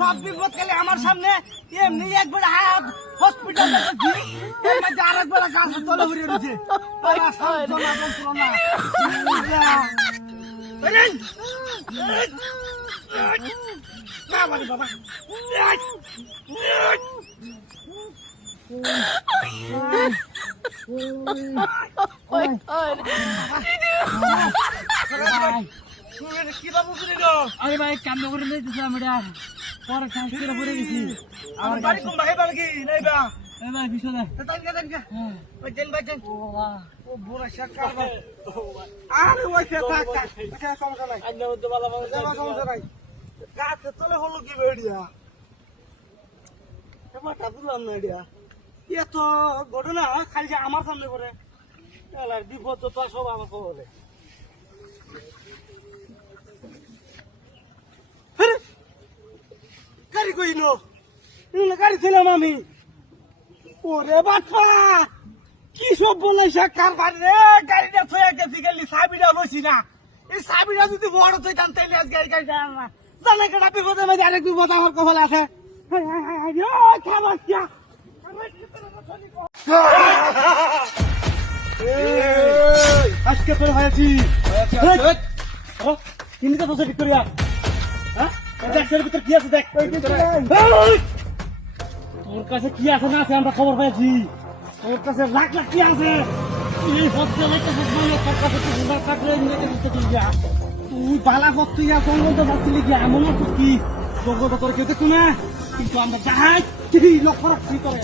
সব বিপদ খালি আমার সামনে এমনি একবার হাত হসপিটাল আরেকবার গাছ তলে ঘুরিয়ে রয়েছে বাবা আরে ভাই কান্না করে দিয়েছিলাম এটা পরে কাজ করে পড়ে গেছি আমার বাড়ি কোন ভাই বালকি নাই বা এই ভাই বিশদা তাইকা বাজেন ও বুড়া শাকার ভাই ও ভাই আরে ওই থাক সমস্যা নাই আজ মধ্যে ভালো ভালো সমস্যা নাই গাছ তলে হলো কি বেড়িয়া এবারটা বুঝলাম না এডিয়া এত ঘটনা খালি যে আমার সামনে করে বিপদ তো সব আমার খবরে গাড়ি কইল গাড়ি ছিলাম আমি ওরে বাচ্চা কি সব বলাইছে কারবার রে গাড়িটা থয়ে গেছি গেলি সাবিটা বসি না এই সাবিটা যদি বড় তুই টান তাইলে আজ গাড়ি গাড়ি না জানে কেটা বিপদের মধ্যে আরেক বিপদ আমার কপাল আছে আজকে তোর হয়েছি কিনতে তো ঠিক করিয়া ভিতর কি আছে দেখ তোর কাছে কি আছে না আছে আমরা খবর পেয়েছি তোর কাছে লাখ লাখ কি আছে তুই বালা করতে গিয়া জঙ্গল তো যাচ্ছিলি গিয়া এমন আছিস কি জঙ্গলটা তোর কেউ দেখো না কিন্তু আমরা যাহাই লক্ষ্য রাখছি তোর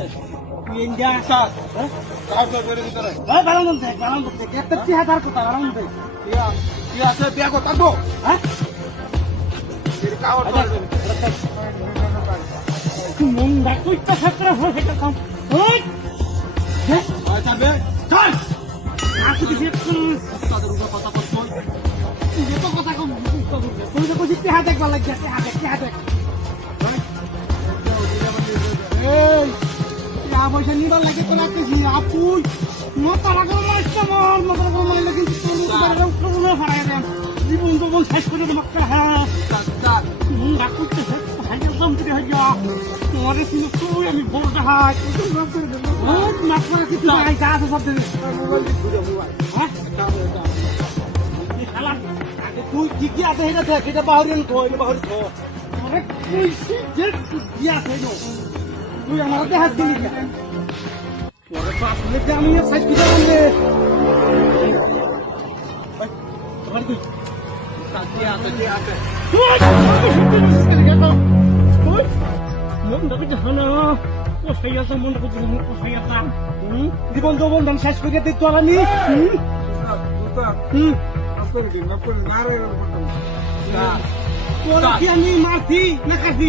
বিয়া করতে হ্যাঁ মন রাখো ইচ্ছা থাকলে হয় সেটা কাম পয়সা নিবার লাগে তো রাখতেছি আপুই মতারা করে মারছে মর মতারা করে মারলে কিন্তু জীবন তো বল শেষ করে তোমাকে হ্যাঁ রাখতে তোমার ছিল তুই আমি বলতে হয় কিছু যা আছে সব তুই ঠিকই আছে এটা দেখ এটা বাহরি বাহরি তুই আছে তুই আমার দেখাস দিলি আমি সাইজ পিঠা আনলে জীবন যৌবন শেষ করে দিই তোর আমি তোরা কি আমি মারছি না খাসি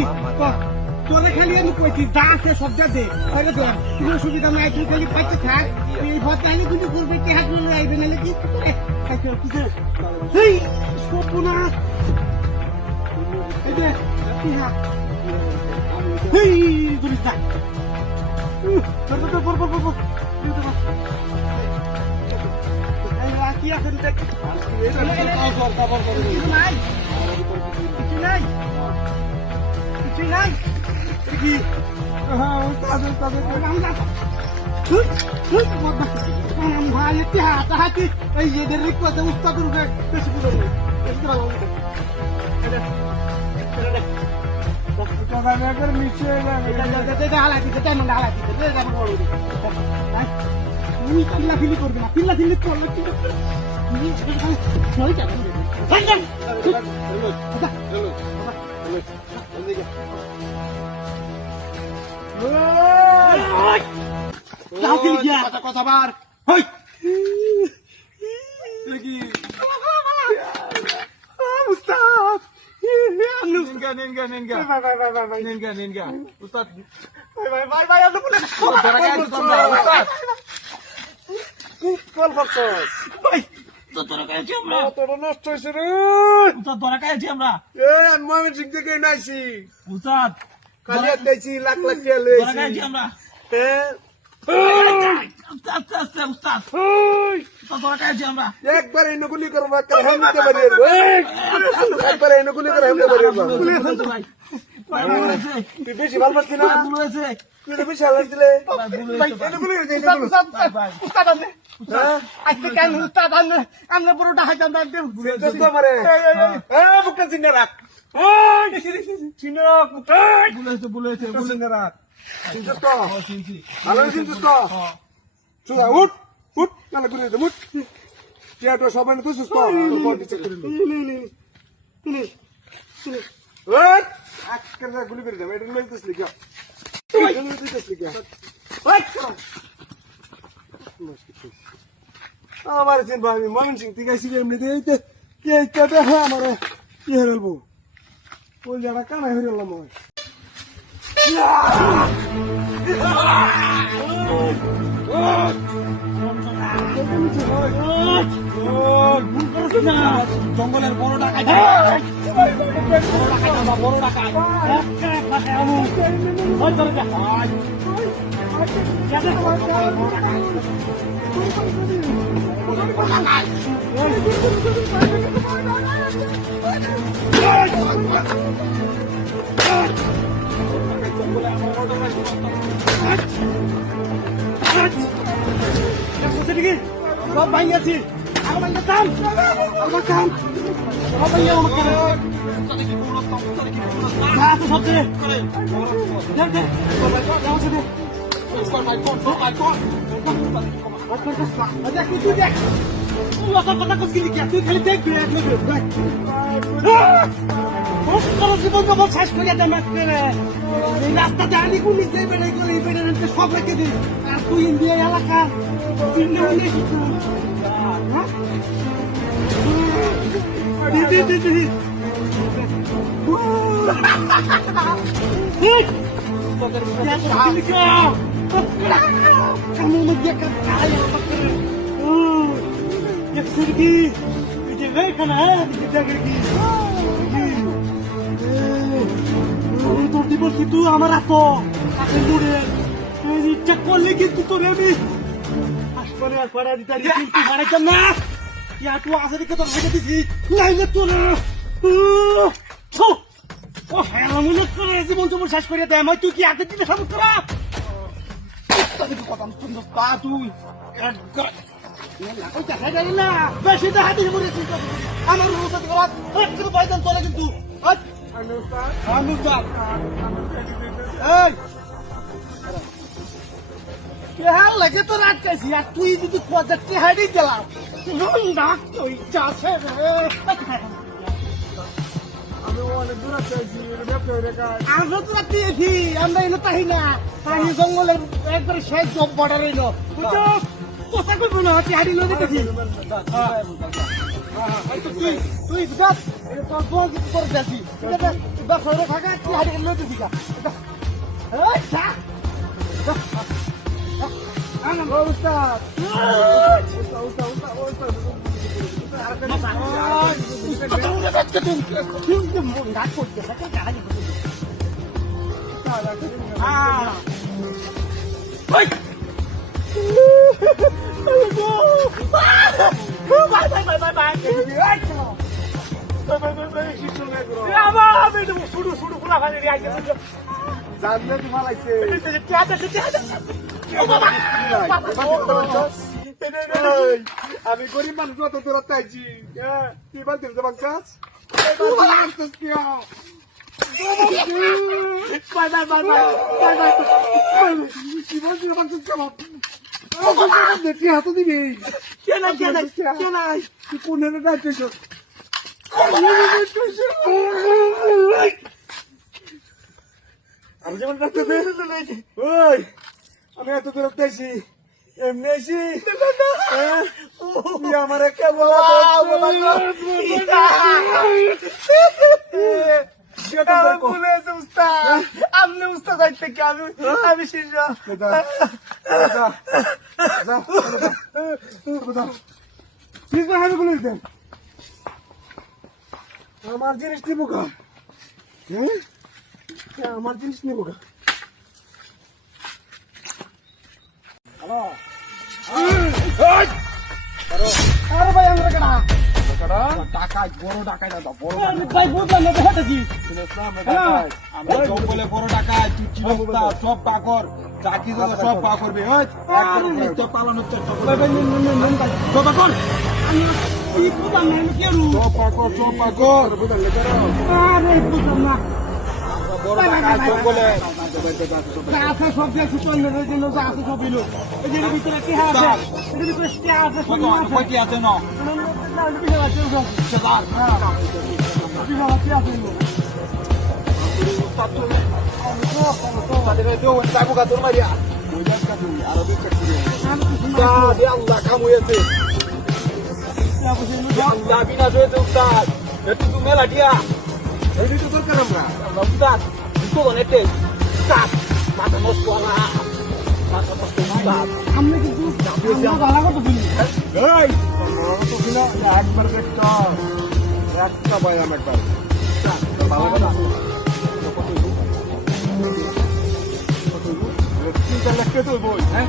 তোরে খালি আমি কইছি যা আছে সব যা দে তাহলে দে কোনো সুবিধা নাই তুই খালি পাইতে থাক এই ভর টাইলে কিন্তু করবে কি হাত নিয়ে আইবে নালে কি করে খাইছো কিছু হেই সপুনা এই দে কি হা হেই তুই থাক বর এই রাখি আছে দেখ কিছু নাই কিছু নাই কিছু নাই কি হ্যাঁ তাদের আমরা ভাই এতে হাতে এই এদের রিকোয়েস্ট উস্তাদ রূপে বেশি করে বেশি ভালো এটা নিচে এটা হালা দিতে টাইম হালা দিতে এটা বড় তুই পিল্লা ফিলি করবি না পিল্লা ফিলি করলে কি চল যা কথা বার উস্তাদ উস্তাদ কল করছস ভাই তোরা কাছে আমরা তোর নষ্ট হইছে রে তোরা কাছে আমরা আমি মমিন সিং থেকে নাইছি উস্তাদ কালি আইছি লাখ লাখ টাকা তোরা কাছে লইছি আমরা হ্যাঁ আস্তে উস্তাদ তোরা কাছে আমরা একবার এই নগুলি করব একটা হামতে পারি একবার এই নগুলি করে হামতে পারি ভাই তুই বেশি ভালো পাচ্ছিস না ভুল হয়েছে তুই তো বেশি ভালো দিলে ভাই নগুলি হইছে উস্তাদ আনে আজকে কেন উস্তাদ আনে আমরা পুরোটা হাইতাম না দোস্ত মারে বুকটা চিনে রাখ চিনে রাখ ভুল হয়েছে চিনে রাখ চিনছিস তো ভালো চিনছিস তো চুয়া উঠ উঠ নালে গুলি দে উঠ টিয়াটো সবাই তো সুস্থ বডি চেক করে নি ওই আজকে গুলি করে দে এটা লইতেছ লিখা গুলি দিতেছ লিখা ওই আমার চিন ভাই মমিন সিং ঠিক আছে এমনি দিতে কি এইটা হ্যাঁ আমারে কি হেরলবো ওই জায়গা কানা হেরলাম মই জঙ্গলের বড় ডাকাই বড় ডাকাই সব ভাই আছি আমার কাম আমার কাম সব ভাই আমার কাম সব দে তুই খালি দেখবি জীবন বাবা শেষ করে দেয় এই রাস্তা দাঁড়িয়ে গুলি বেড়ে করে বেড়ে সব রেখে দিই আর তুই ইন্ডিয়া এলাকা তোর দিব কিন্তু আমার এত ইচ্ছা করলে কিন্তু তোর আমি হাসপাতালে আর পড়া দিতে কিন্তু মারাইতাম না ইয়া তুই আসে দিকে তোর হাতে দিছি নাইলে তোর ও হ্যাঁ মনে করে জীবন জীবন শেষ করে দেয় তুই কি আগে দিলে সাবুত করা কথা সুন্দর পা তুই বেশি দেখা দিয়ে বলেছি আমার কিন্তু পাইতাম তোরা কিন্তু লাগে তো আটকাইছি আর তুই যদি প্রজেক্টে হারিয়ে গেলাম ডাক তো ইচ্ছা আছে আমরা তো রাখছি আমরা এনে তাহি না তাহি জঙ্গলের একবারে শেষ জব বর্ডার এলো বুঝছো কোথা করবো না হচ্ছে হারিয়ে লই দেখেছি তুই বুঝাস তোর বোন কিছু করে যাচ্ছি বাস থাকা তুই হারিয়ে লই দেখি এই যা ও উস্তাদ জানলে তোমার লাগছে আমি গরিব মানুষ অত দূরত্ব আইছি তুই বাদ দিল তোমার কাজ হাতে দিবি তুই কোন ডাকতেছ আমি যেমন ডাক্তার ওই আমি এত দূরত্ব আইছি এমনি আইছি তুই আমার একটা আপনি উস্তাদ থেকে আমি শিষ্য আমার জিনিস নিবো গা আমার জিনিস নিবো গা আরে ভাই আমরা কেনা টাকায় বড় টাকায় না বড় ভাই বুঝলাম না দেখা দেখি আমরা জঙ্গলে বড় টাকায় তুই চিরস্তা সব পাকর চাকি সব পা করবে পালন হচ্ছে বাবা আমি কি বুঝলাম না আমি কেন সব পাকর আরে বুঝলাম না বড় টাকায় জঙ্গলে আছে সব দেখছি চন্দ্রের জন্য যা আছে সব এলো এদের ভিতরে কি আছে এদের ভিতরে কি আছে সব আছে কয়টি আছে না আল্লাহ কাম হয়েছে আল্লাহ বিনাশ হয়েছে উস্তাদ একটু তুমি মেলা দিয়া এই তো দরকার আমরা উস্তাদ তো অনেকটাই উস্তাদ মাথা নষ্ট হওয়া মাথা নষ্ট উস্তাদ আমরা কিন্তু ভালো কথা বলি এই তো কিনা একবার একটা পাইলাম একবার ভালো কথা 3-4 লাখ টাকা তো বই হ্যাঁ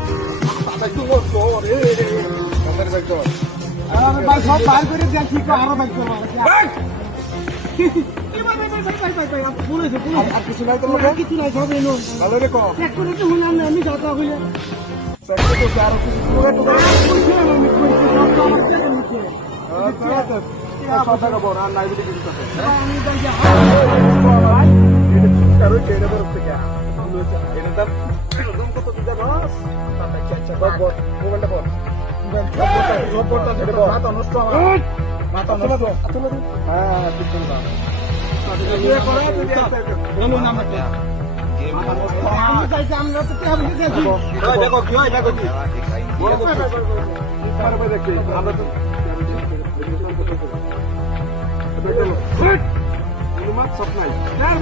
তাই তো নষ্ট রে আমাদের বাইক আরে ভাই সব বার করে দেখি তো আরো বাইক করব আর কিছু নাই তোমার কাছে কিছু নাই সব এলো ভালো রে কো চেক করে তো হলাম না আমি যাতা হইলে সেক্টর তো আর কিছু পুরো তো কথা বড় আর নাই বলে কিছু কথা আমি যাই এটা ঠিক কারো কেড়ে বড় থেকে এটা দাম কত দিতে বাস আচ্ছা বড় মোবাইলটা বড় মাথা নষ্ট আমার মাথা নষ্ট হ্যাঁ ঠিক কথা আমরা তো দেখি দেখো কি হয় দেখো কি দেখি আমরা তো মাছ সব নাই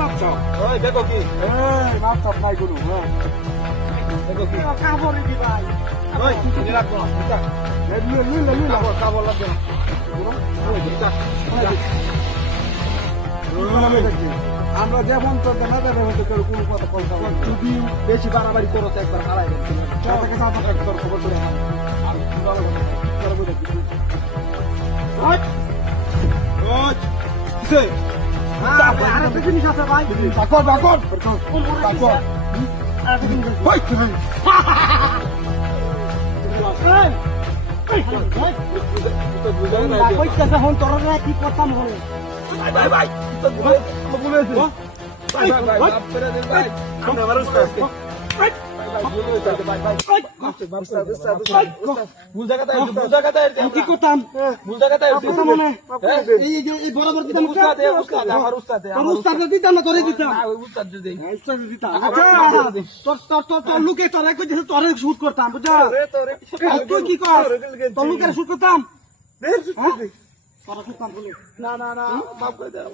মাছ সব দেখো কি মাছ সব নাই কোনো হ্যাঁ দেখো কি কাপড় দি ভাই রাখবো কাপড় লাগবে আমরা যেমন তো দেখা যাবে হয়তো কেউ কোনো কথা বলতে যদি বেশি বাড়াবাড়ি করো তো একবার হারাই খবর করে আরেকটা জিনিস আছে ভাই হন তোর কি করতাম হলে কি করতাম এই বরাবর দিতাম উস্তাদ দিতাম না তোরে দিতাম তোর লুকে তোরে তোরে শুট করতাম বুঝা তুই কি কর তোর লুকের শুট করতাম না না না মাফ করে দেন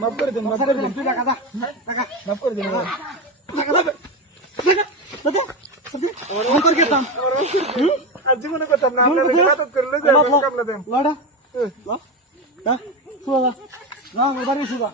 মাফ করে দেন 2 টাকা দা টাকা মাফ করে দেন করতাম আর জীবনে করতাম না আমরা নাটক করলে যে কামলা দেন লড়া না শুয়া না আমার বাড়ি শুয়া